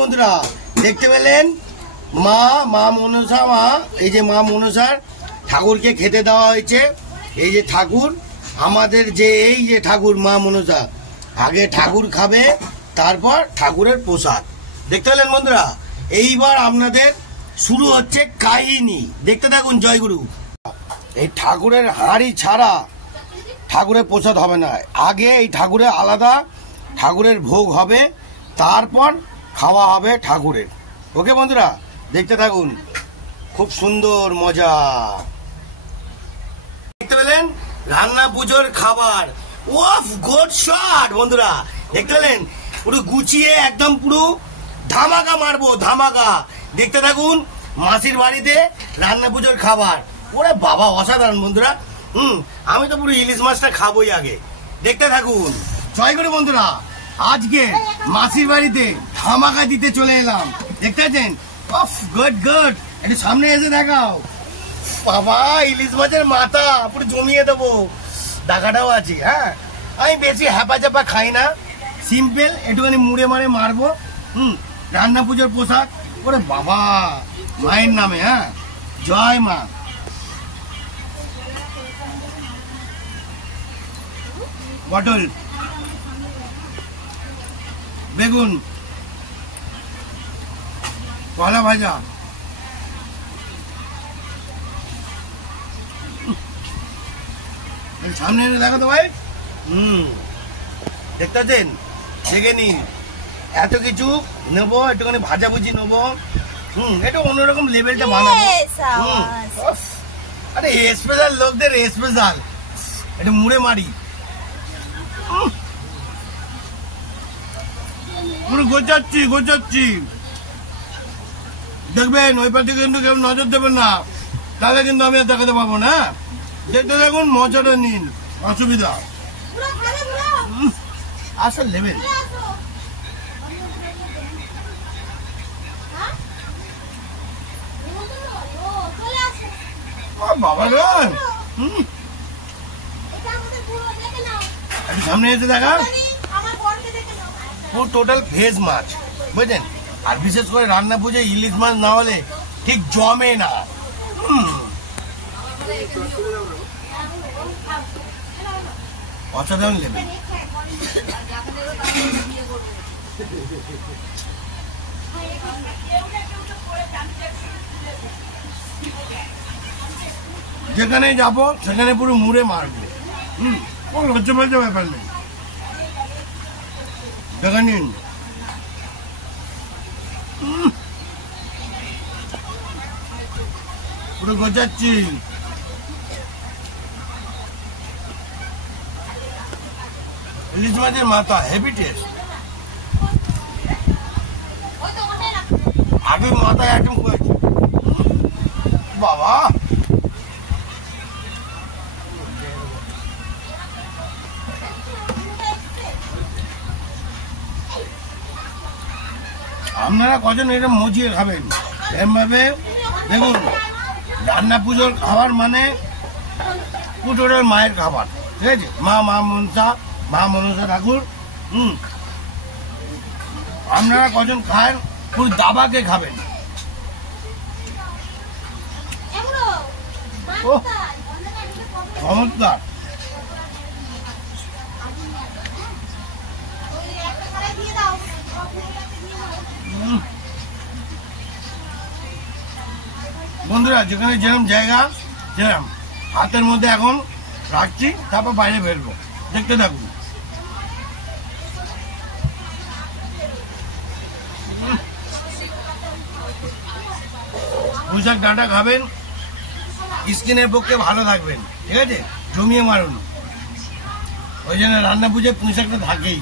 বন্ধুরা দেখতে পেলেন মা মনসা মা, এই যে মা মনসার ঠাকুরকে খেতে দেওয়া হয়েছে। এই যে ঠাকুর আমাদের যে এই যে ঠাকুর মা মনসা, আগে ঠাকুর খাবে তারপর ঠাকুরের প্রসাদ। দেখতে পেলেন বন্ধুরা, এইবার আপনাদের শুরু হচ্ছে কাহিনী, দেখতে থাকুন। জয়গুরু। এই ঠাকুরের হাঁড়ি ছাড়া ঠাকুরের প্রসাদ হবে না, আগে এই ঠাকুরের আলাদা ঠাকুরের ভোগ হবে, তারপর খাওয়া হবে ঠাকুরের। ওকে বন্ধুরা, দেখতে থাকুন, খুব সুন্দর মজা। দেখতে পেলেন রান্না পুজোর খাবার। ওফ, গুড শট বন্ধুরা, দেখতে পেলেন পুরো গুছিয়ে একদম পুরো ধামাকা মারবো, ধামাকা। দেখতে থাকুন, মাসির বাড়িতে রান্না পুজোর খাবার। ওরে বাবা, অসাধারণ বন্ধুরা। আমি তো পুরো ইলিশ মাছটা খাবোই আগে। দেখতে থাকুন। জয় করে বন্ধুরা, আজকে মাসির বাড়িতে ধামাকা দিতে চলে এলাম। দেখতে পাচ্ছেন? অফ, গুড গুড, একটু সামনে এসে দেখাও। বাবা, ইলিশ মাছের মাথা পুরো জমিয়ে দেবো, ডাকাটাও আছে। হ্যাঁ, আমি বেশি হ্যাপা চাপা খাই না, সিম্পল একটুখানি মুড়ে মারে মারবো। রান্না পুজোর পোশাক। ওরে বাবা, মায়ের নামে। হ্যাঁ, জয় মা। পটল, বেগুন, কলা ভাজা, সামনে এনে দেখো তো ভাই। দেখতে পাচ্ছেন? দেখে নিন, এত কিছু নেবো, একটুখানি ভাজাভুজি নেবো। একটু অন্যরকম লেভেলটা বানাবো। আরে স্পেশাল লোকদের স্পেশাল, একটু মুড়ে মারি। পুরো গোছাচ্ছি। দেখবেন ওই পাশে কিন্তু কেউ নজর দেবেন না, তাহলে কিন্তু আমি আর দেখাতে পারবো না। দেখতে দেখুন, মজাটা নিন, অসুবিধা আসল লেভেল। বাবা রে, সামনে এসে দেখা। টোটাল ভেজ মাছ, বুঝলেন? আর বিশেষ করে রান্না পুজো ইলিশ মাছ না হলে ঠিক জমে না। অসাধারণ লেভেল। যেখানে যাবো সেখানে পুরো মুড়ে মারবো। কোনো লজ্জা ফজ্জা ব্যাপার নেই। দেখে নিন, পুরো গোছাচ্ছি। ইলিশ মাছের মাথা হেভি টেস্ট। আগে মাথায় আইটেম করেছি বাবা। আপনারা কজন এটা মজিয়ে খাবেন এমভাবে? দেখুন, রান্না পুজোর খাবার মানে পুজোরের মায়ের খাবার, ঠিক আছে? মা মনসা ঠাকুর। আপনারা কজন খান, পুরো দাবাকে খাবেন। ও চমৎকার। বন্ধুরা, যেখানে যেরকম জায়গা যেরকম হাতের মধ্যে এখন রাখছি, তারপর বাইরে বেরবো। দেখতে থাকুন। পুঁইশাক ডাঁটা খাবেন, স্কিনের পক্ষে ভালো থাকবেন, ঠিক আছে? জমিয়ে মারুন, ওই জন্য রান্না পুজোয় পুঁইশাকটা থাকেই।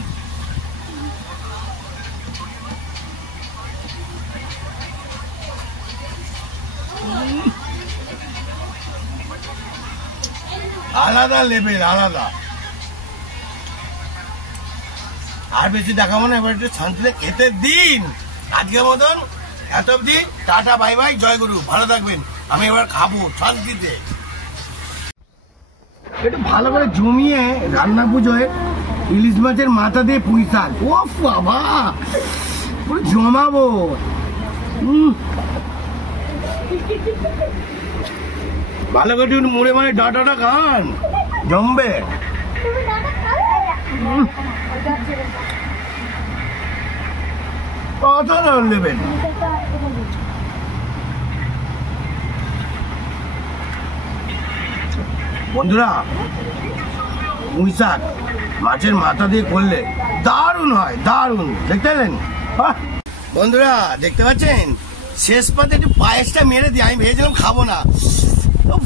আলাদা লেভেল, আলাদা। আর বেশি দেখাবো না, এবার একটু শান্তিতে খেতে দিন। আজকের মতন এত অব্দি, টাটা, বাই বাই, জয় গুরু, ভালো থাকবেন। আমি এবার খাবো শান্তিতে। একটু ভালো করে জমিয়ে রান্না পুজোয় ইলিশ মাছের মাথা দিয়ে পুঁই শাক। ও বাবা, পুরো জমাবো। ভালো করে একটু মুড়ে মানে ডাঁটাটা খান, জমবে। অসাধারণ নেবেন। বন্ধুরা, পুঁই শাক মাছের মাথা দিয়ে করলে দারুণ হয়, দারুণ। দেখতে পেলেন বন্ধুরা, দেখতে পাচ্ছেন শেষ পাতে একটু পায়েসটা মেরে দিই। আমি ভেবেছিলাম খাবো না,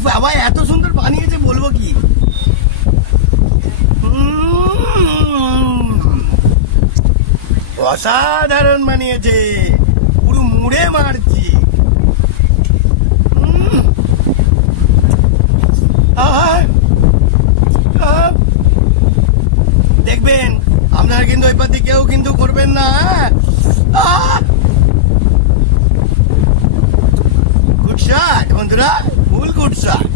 বাবা এত সুন্দর বানিয়েছে বলবো কি। অসাধারণ বানিয়েছে, পুরো মুড়ে মারছি। দেখবেন আপনারা কিন্তু ওই পাতি কেউ কিন্তু করবেন না। গুড শট বন্ধুরা, ফুল গুড শট।